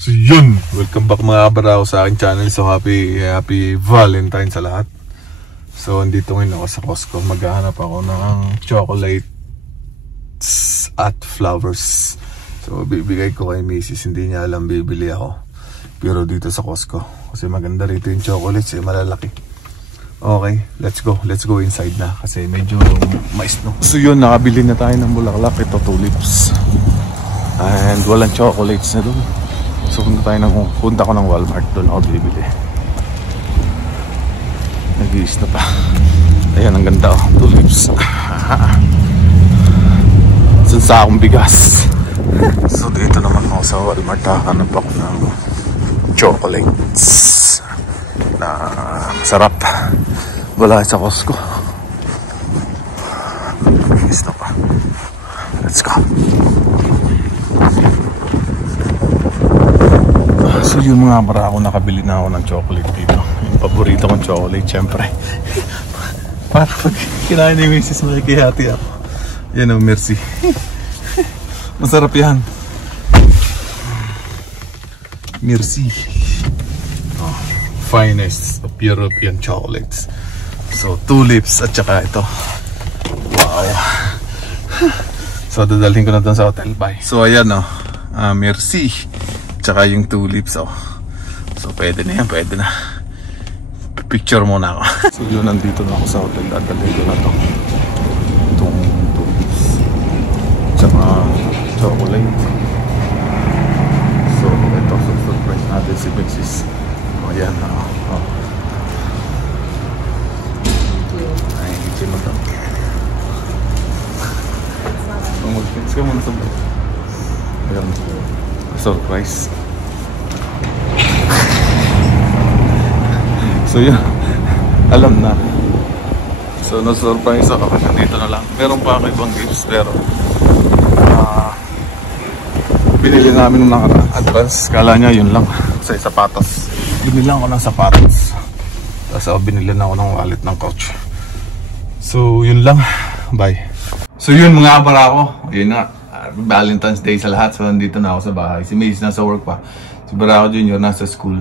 So yun, welcome back mga kabarako sa aking channel. So happy Valentine sa lahat. So andito ngayon ako sa Costco. Maghahanap ako ng chocolates at flowers. So bibigay ko kay Mrs. Hindi niya alam bibili ako. Pero dito sa Costco, kasi maganda rito yung chocolates malalaki. Okay, let's go inside na kasi medyo mais no. So yun, nakabili na tayo ng bulaklak. Ito tulips. And walang chocolates na doon. So punta ko ng Walmart, doon ako bibili. Nag-iis na pa. Ayan, ang ganda oh, tulips. Sa akong bigas. So dito naman ako sa Walmart, hahanap ako ng chocolates na masarap. Wala sa Costco. Nag-iis na pa. Let's go. So yung mga para ako nakabili na ako ng chocolate dito. Yung paborito kong chocolate, syempre. Para pag kinain ni Mrs. makikihati ako. Yan o, merci. Masarap yan. Merci. Oh, finest of European chocolates. So tulips at saka ito. Wow. So dadalhin ko na doon sa hotel. Bye. So ayan o, merci. Tsaka yung tulips oh. So pwede na yan, pwede na. Picture muna ako. So yun, nandito na ako sa hotel. Dadalhin ko na to. Itong tulips tsaka chocolate. So ito, surprise natin si Mrs. O yan oh. Ay, kitchen mo to. Mag-fix ka muna sa bag. Ayan, surprise. So yun, alam na. So na-surprise ako. Nandito na lang. Meron pa ako ibang gifts pero binili namin ng advance. Kala niya yun lang sa sapatos. Binili ako ng sapatos. Tapos binili na ako ng wallet ng coach. So yun lang. Bye. So yun mga barako. Yun na, Valentine's Day sa lahat. So nandito na ako sa bahay. Si Maze nasa work pa. Si Barako Jr. nasa school.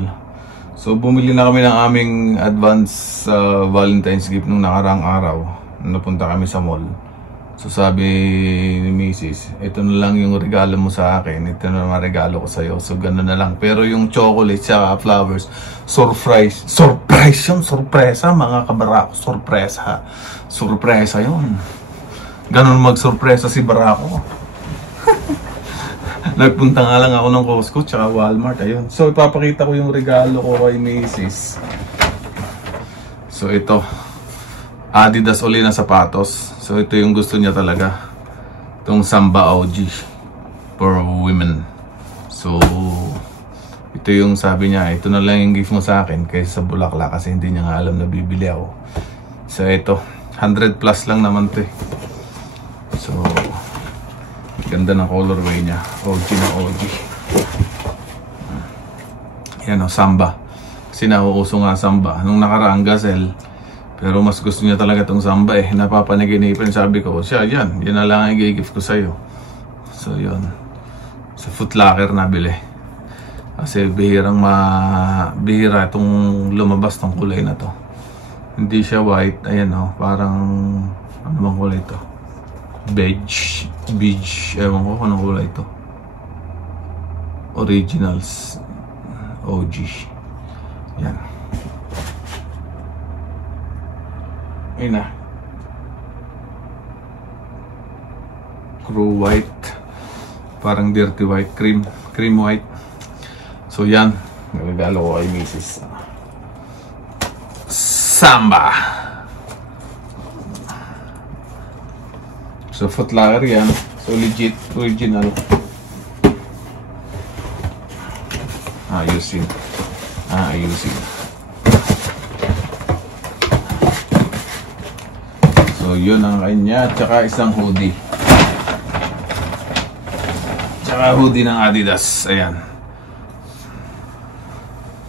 So bumili na kami ng aming advance Valentine's gift nung nakarang araw. Napunta kami sa mall. So sabi ni Mrs., ito na lang yung regalo mo sa akin. Ito na naman regalo ko sa'yo. So gano'n na lang. Pero yung chocolate saka flowers, surprise. Surprise yun. Surpresa mga kabarako. Surpresa. Surpresa yun. Gano'n mag-surpresa si Barako. Nagpunta nga lang ako ng Costco tsaka Walmart. Ayun. So ipapakita ko yung regalo ko kay Mrs. So ito, Adidas uli na sapatos. So ito yung gusto niya talaga. Itong Samba OG for women. So ito yung sabi niya, ito na lang yung gift mo sa akin kaysa sa bulaklak kasi hindi niya nga alam na bibili ako. So ito, 100 plus lang naman to eh. So ganda ng colorway niya. OG na OG. Yan o, Samba. Kasi nauuso nga Samba. Nung nakaraang Gazelle. Pero mas gusto niya talaga itong Samba eh. Napapanaginipan. Sabi ko, siya yan. Yan na lang ang i-gift ko sa'yo. So yun. Sa Foot Locker nabili. Kasi bihira itong lumabas tong kulay na to. Hindi siya white. Ayan o. Parang ano bang kulay ito? Beige, ewan ko kung anong kulay ito. Originals OG. Yan. Ayun na. Crew white. Parang dirty white. Cream white. So yan, nagagalo ko kay Mrs. Samba. So Foot Locker yan. So legit, original. Ayusin. So yun ang kanya. Tsaka isang hoodie. Tsaka hoodie ng Adidas. Ayan.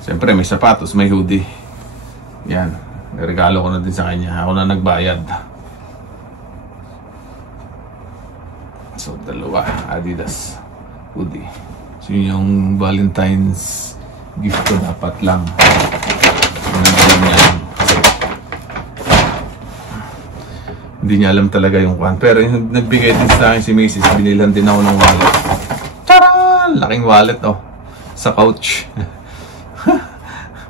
Siyempre may sapatos, may hoodie. Yan. Regalo ko na din sa kanya. Ako na nagbayad. So dalawa, Adidas hoodie. So yun yung Valentine's gift ko dapat lang. Hindi niya alam talaga yung kwan. Pero yung nagbigay din sa akin si Mrs. Binilan din ako ng wallet. Charan! Laking wallet oh. Sa couch.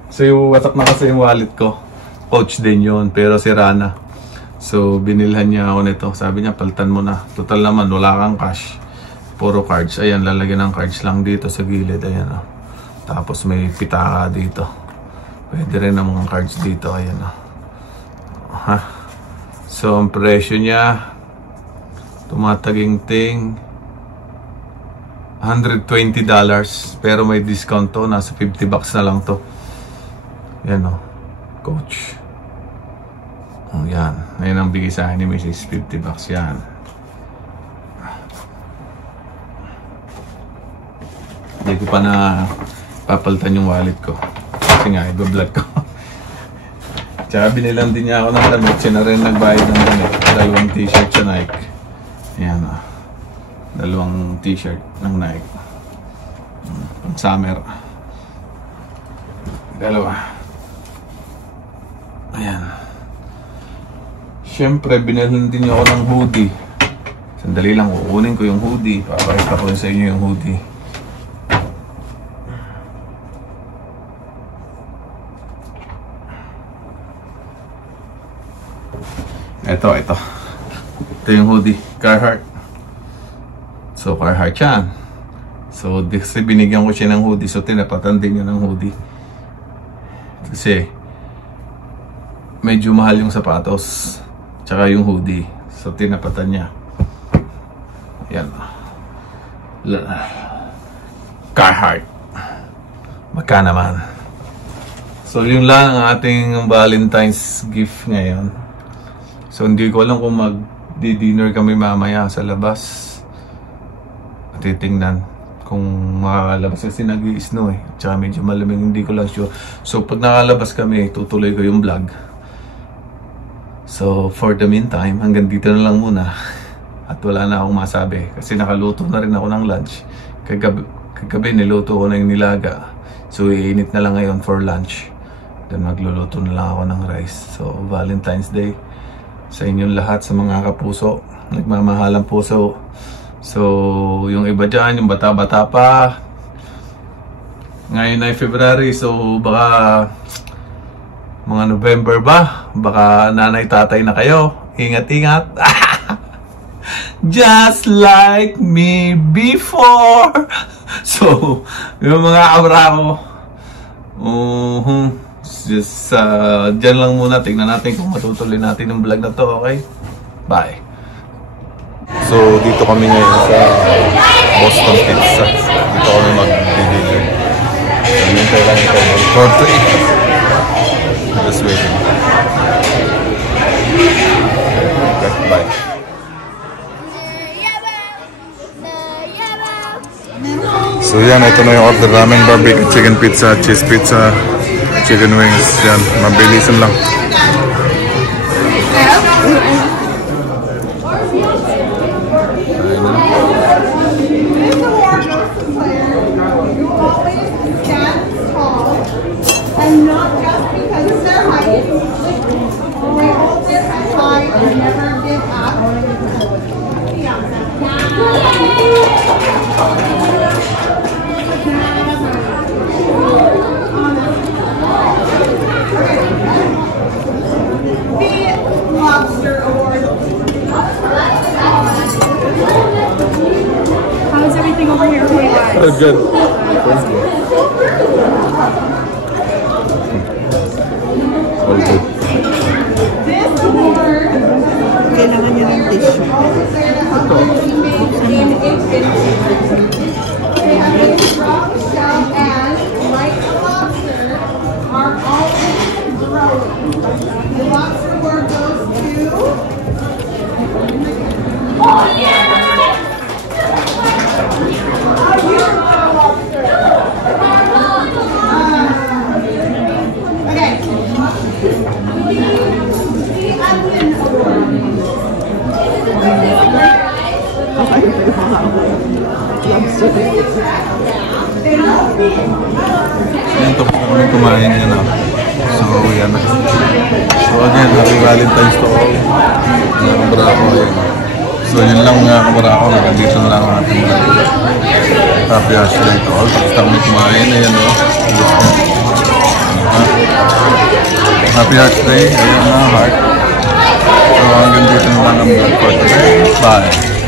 So yung watak na kasi yung wallet ko. Couch din yun. Pero sira na. So binilhan niya ako nito. Sabi niya palitan mo na. Total naman wala kang cash. Puro cards. Ayan, lalagyan ng cards lang dito sa gilid. Ayan oh. Tapos may pitaka dito. Pwede rin ang mga cards dito. Ayan oh. Ha? So, ang presyo niya, tumataging-ting $120. Pero may discount to. Nasa $50 na lang to. Yan o. Coach. Oh, yan. Yan ang bigay sa akin ni Mrs. $50. Yan. Hindi ko pa na papalitan yung wallet ko. Kasi nga, i-vlog ko. Tsaka binilang din niya ako ng damit. Siya na rin nagbayad ng damit. 2 t-shirt sa Nike. Ayan o. 2 t-shirt ng Nike. Pang summer. 2. Ayan. Siyempre, binilang din niya ako ng hoodie. Sandali lang, kukunin ko yung hoodie. Papakita ko sa inyo yung hoodie. Ito. Ito yung hoodie. Carhartt. So, Carhartt yan. So, kasi binigyan ko siya ng hoodie. So, tinapatan din niya ng hoodie. Kasi, medyo mahal yung sapatos. Tsaka yung hoodie. So, tinapatan niya. Yan. Carhartt. Magka naman. So, yun lang ang ating Valentine's gift ngayon. So, hindi ko alam kung mag-dinner kami mamaya sa labas. Titingnan kung makakalabas kasi nag-i-snow eh. Tsaka medyo malamig, hindi ko lang sure. So, pag nakalabas kami, tutuloy ko yung vlog. So, for the meantime, hanggang dito na lang muna. At wala na akong masabi. Kasi nakaluto na rin ako ng lunch. Kagabi niluto ko na yung nilaga. So, iinit na lang ngayon for lunch. Then, magluluto na lang ako ng rice. So, Valentine's Day sa inyong lahat, sa mga kapuso, nagmamahalang puso. So, yung iba dyan, yung bata-bata pa, ngayon ay February, so baka mga November ba, baka nanay-tatay na kayo. Ingat-ingat. Just like me before. So, yung mga kabra ko, just dyan lang muna. Tingnan natin kung matutuloy natin yung vlog na to. Okay? Bye. So dito kami ngayon sa Boston Pizza. Dito kami mag-deliver. Hintay lang ito for 3. Just waiting. Okay, bye. So yan, ito na yung order namin. Barbecue chicken pizza, cheese pizza, chicken wings. Yan, mabilisan lang. How's everything over here for you guys? Oh, good. Thank you. All good. Kailangan niya ng tissue. Okay. Yan, tapos na kami kumain yan ah. So, yan. So, again, happy Valentine's to all. Mga kabarako, yan. So, yun lang mga kabarako. Nandito na lang ang ating happy Ashley to all. Tapos na kami kumain. Ayan o. Happy Ashley. Ayan na, heart. So, hanggang dito na lang ang vlog for today. Bye.